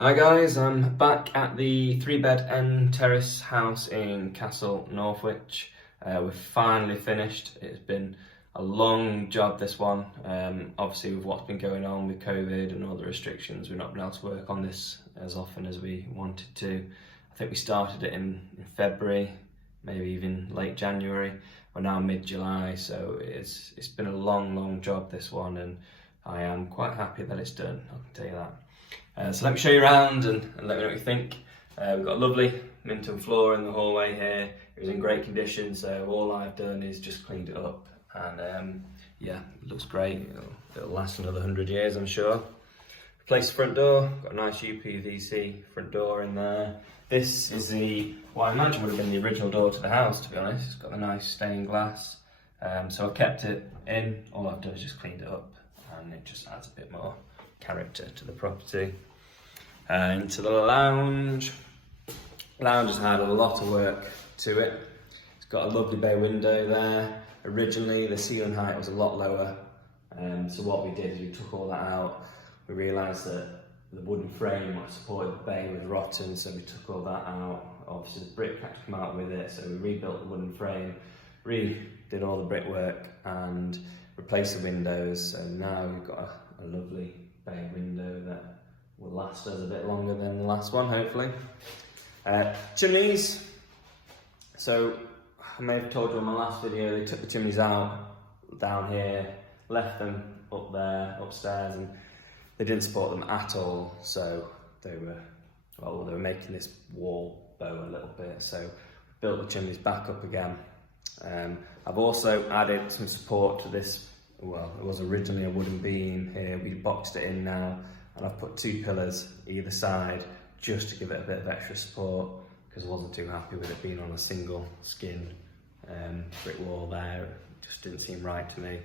Hi guys, I'm back at the 3-bed end terrace house in Castle Northwich. We've finally finished. It's been a long job, this one. Obviously with what's been going on with COVID and all the restrictions, we've not been able to work on this as often as we wanted to. I think we started it in February, maybe even late January. We're now mid-July, so it's been a long job, this one, and I am quite happy that it's done, I can tell you that. So let me show you around and let me know what you think. We've got a lovely Minton floor in the hallway here. It was in great condition, so all I've done is just cleaned it up, and yeah, it looks great. It'll last another 100 years, I'm sure. Replaced the front door, got a nice UPVC front door in there. This is what I imagine would have been the original door to the house, to be honest. It's got a nice stained glass, so I've kept it in. All I've done is just cleaned it up, and it just adds a bit more character to the property. Into the lounge. Lounge has had a lot of work to it. It's got a lovely bay window there. Originally the ceiling height was a lot lower, so what we did is we took all that out. We realised that the wooden frame what supported the bay was rotten, so we took all that out. Obviously the brick had to come out with it, so we rebuilt the wooden frame, redid all the brickwork and replaced the windows. So now we've got a lovely bay window that will last us a bit longer than the last one, hopefully. Chimneys. So I may have told you in my last video, they took the chimneys out down here, left them up there upstairs, and they didn't support them at all. So they were making this wall bow a little bit. So built the chimneys back up again. I've also added some support to this. Well, it was originally a wooden beam here. We boxed it in now, and I've put 2 pillars either side just to give it a bit of extra support, because I wasn't too happy with it being on a single skin brick wall there. It just didn't seem right to me.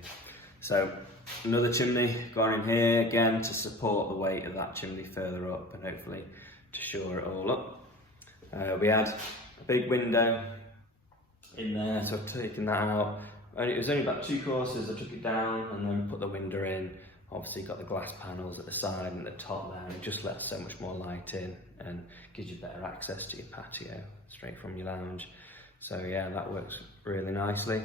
So another chimney gone in here again to support the weight of that chimney further up, and hopefully to shore it all up. We had a big window in there, so I've taken that out. It was only about 2 courses. I took it down and then put the window in. Obviously got the glass panels at the side and at the top there, and it just lets so much more light in and gives you better access to your patio straight from your lounge. So yeah, that works really nicely.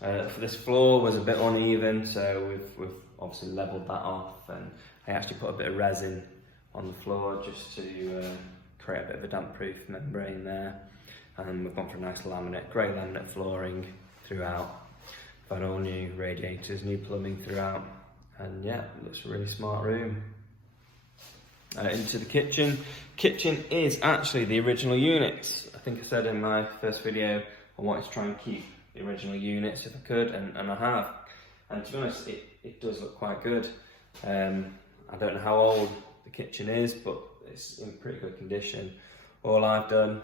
For this floor was a bit uneven, so we've obviously levelled that off, and I actually put a bit of resin on the floor just to create a bit of a damp proof membrane there. And we've gone for a nice laminate, grey laminate flooring throughout. Got all new radiators, new plumbing throughout, and yeah, it looks a really smart room. Into the kitchen. Kitchen is actually the original units. I think I said in my first video I wanted to try and keep the original units if I could, and I have. And to be honest, it does look quite good. I don't know how old the kitchen is, but it's in pretty good condition. All I've done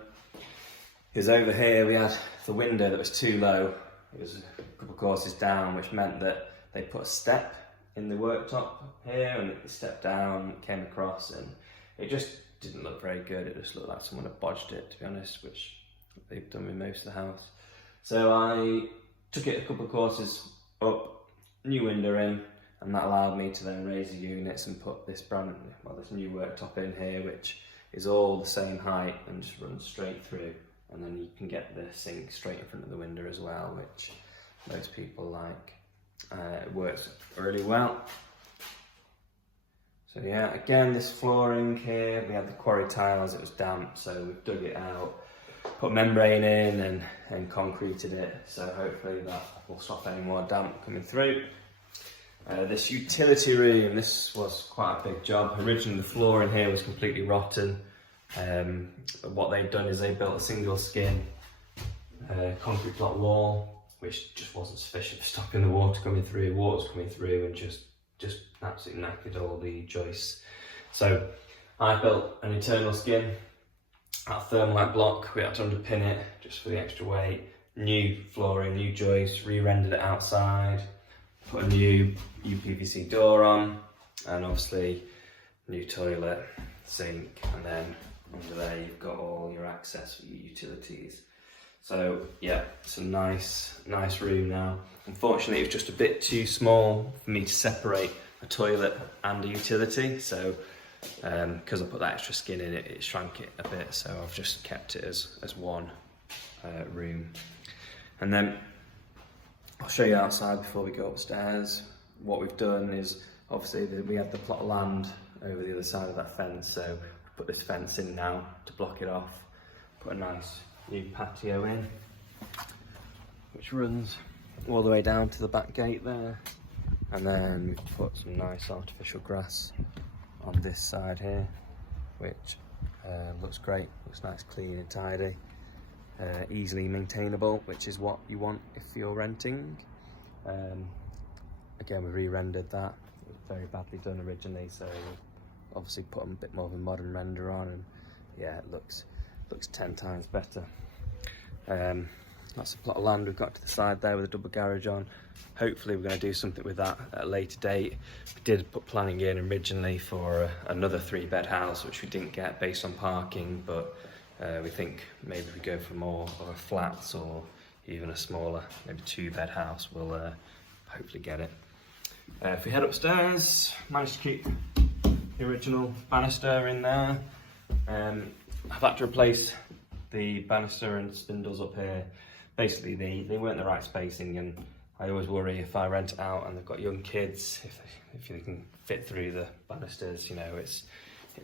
is over here we had the window that was too low. It was a couple of courses down, which meant that they put a step in the worktop here, and it stepped down, came across, and it just didn't look very good. It just looked like someone had bodged it, to be honest, which they've done with most of the house. So I took it a couple of courses up, new window in, and that allowed me to then raise the units and put this this new worktop in here, which is all the same height and just runs straight through. And then you can get the sink straight in front of the window as well, which most people like. It works really well. So yeah, again, this flooring here, we had the quarry tiles, it was damp, so we've dug it out, put membrane in and concreted it, so hopefully that will stop any more damp coming through. This utility room, this was quite a big job. Originally the floor in here was completely rotten. What they've done is they built a single skin concrete block wall, which just wasn't sufficient for stopping the water coming through. Water's coming through and just absolutely knackered all the joists. So I built an internal skin, that thermalite block. We had to underpin it just for the extra weight. New flooring, new joists, re-rendered it outside, put a new UPVC door on, and obviously new toilet, sink, and then under there you've got all your access for your utilities. So yeah, it's a nice room now. Unfortunately, it's just a bit too small for me to separate a toilet and a utility, so because I put that extra skin in it, it shrank it a bit, so I've just kept it as one room. And then I'll show you outside before we go upstairs. What we've done is, obviously we had the plot of land over the other side of that fence, so we put this fence in now to block it off, put a nice new patio in, which runs all the way down to the back gate there. And then we've put some nice artificial grass on this side here, which looks great, looks nice, clean and tidy, easily maintainable, which is what you want if you're renting. Again, we re-rendered that. It was very badly done originally, so obviously put a bit more of a modern render on, and yeah, it looks 10 times better. That's a plot of land we've got to the side there with a double garage on. Hopefully we're going to do something with that at a later date. We did put planning in originally for another 3-bed house, which we didn't get based on parking, but we think maybe if we go for more of a flats or even a smaller, maybe 2-bed house, we'll hopefully get it. If we head upstairs, managed to keep the original banister in there. I've had to replace the banister and spindles up here. Basically, they weren't the right spacing, and I always worry if I rent it out and they've got young kids, if they can fit through the banisters, you know, it's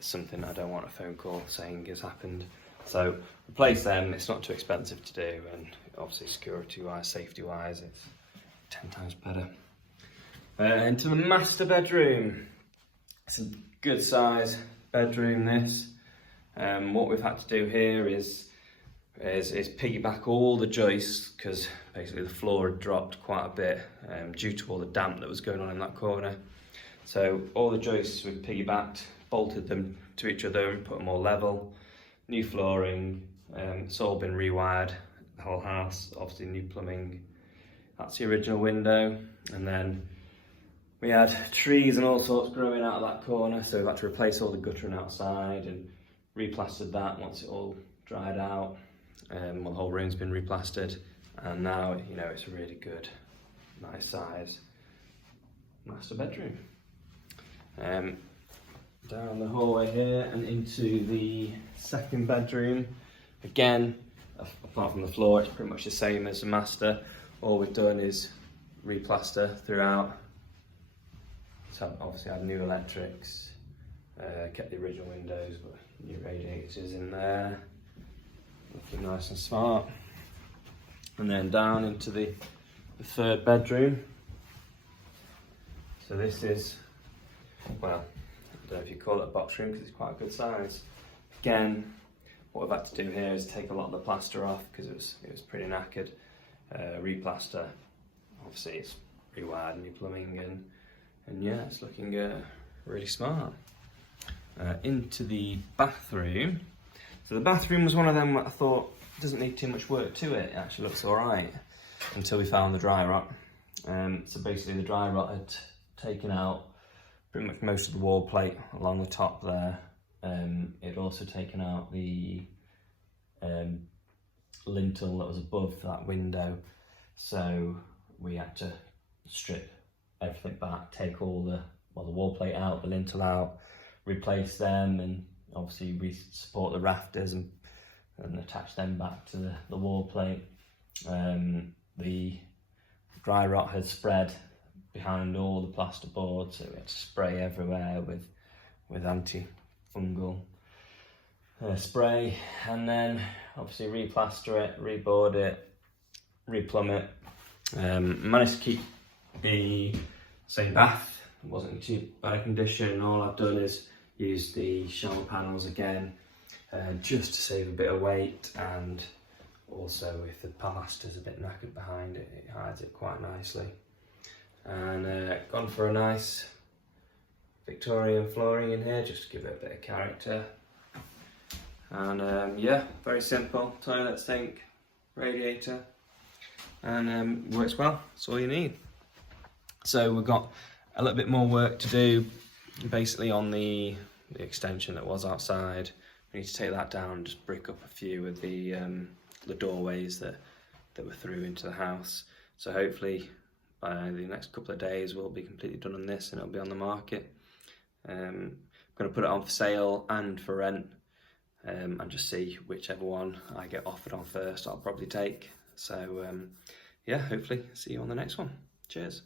something I don't want a phone call saying has happened. So replace them. It's not too expensive to do, and obviously security-wise, safety-wise, it's 10 times better. Into the master bedroom. It's a good size bedroom, this. What we've had to do here is piggyback all the joists, because basically the floor had dropped quite a bit due to all the damp that was going on in that corner. So all the joists we've piggybacked, bolted them to each other and put them all level. New flooring, it's all been rewired, the whole house, obviously new plumbing. That's the original window, and then we had trees and all sorts growing out of that corner, so we've had to replace all the guttering outside and replastered that once it all dried out. Well, the whole room's been replastered, and now, you know, it's a really good, nice size master bedroom. Down the hallway here and into the second bedroom. Again, apart from the floor, it's pretty much the same as the master. All we've done is replaster throughout. So obviously I had new electrics, kept the original windows, but new radiators in there. Looking nice and smart. And then down into the third bedroom. So this is, well, I don't know if you call it a box room because it's quite a good size. Again, what we've had to do here is take a lot of the plaster off because it was pretty knackered. Replaster. Obviously it's rewired, new plumbing, and yeah, it's looking really smart. Into the bathroom. So the bathroom was one of them that I thought doesn't need too much work to it. It actually looks all right until we found the dry rot. So basically the dry rot had taken out pretty much most of the wall plate along the top there. It also taken out the lintel that was above that window. So we had to strip everything back, take all the wall plate out, the lintel out, replace them, and obviously re-support the rafters and attach them back to the wall plate. The dry rot had spread behind all the plasterboard, so we had to spray everywhere with anti-fungal spray, and then obviously replaster it, reboard it, replumb it. Managed to keep the same bath. It wasn't in too bad condition. All I've done is use the shower panels again, just to save a bit of weight, and also if the pilaster's a bit knackered behind it, it hides it quite nicely. And gone for a nice Victorian flooring in here, just to give it a bit of character. And yeah, very simple, toilet, sink, radiator, and works well, that's all you need. So we've got a little bit more work to do, basically on the extension that was outside. We need to take that down, just brick up a few of the doorways that were through into the house. So hopefully by the next couple of days we'll be completely done on this and it'll be on the market. going to put it on for sale and for rent, and just see whichever one I get offered on first I'll probably take. So yeah, hopefully see you on the next one. Cheers.